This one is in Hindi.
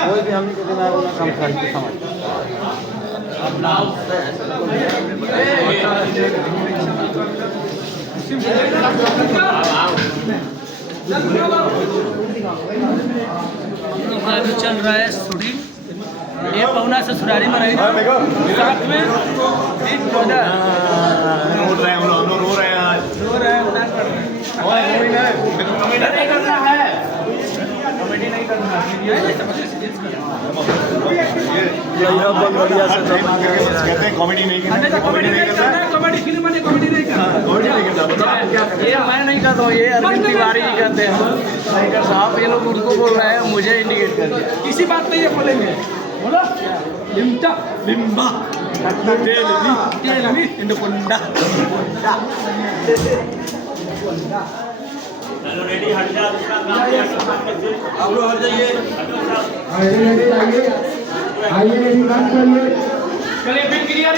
कोई भी हमने कहते ना उन्हें कम खर्च समझ अभी चल रहा है शूटिंग। ये पहुना ससुरारी में रहेगा साथ में एक पौधा रो रहे हैं हम लोग रो रहे हैं आज रो रहा है उदास कर रहा है। कॉमेडी नहीं करना है, कॉमेडी नहीं करना है। कहते हैं कॉमेडी नहीं करना, कॉमेडी नहीं करना, कॉमेडी फिल्म में कॉमेडी नहीं करना। कॉमेडी नहीं करना। बताओ ये मैं नहीं करता हूँ, ये अरविंद तिवारी ही कहते हैं टाइगर साहब। ये लोग उनको बोल रहे हैं, मुझे इंडिकेट कर दिया। किसी बात पे ये बोलेंगे, बोलो लिम्टा लिम्बा तेलमी इंदुकुंडा। चलो रेडी हट जा, दूसरा काम आप लोग हट जाइए। आइए रेडी करिए। चलिए फिर क्लियर।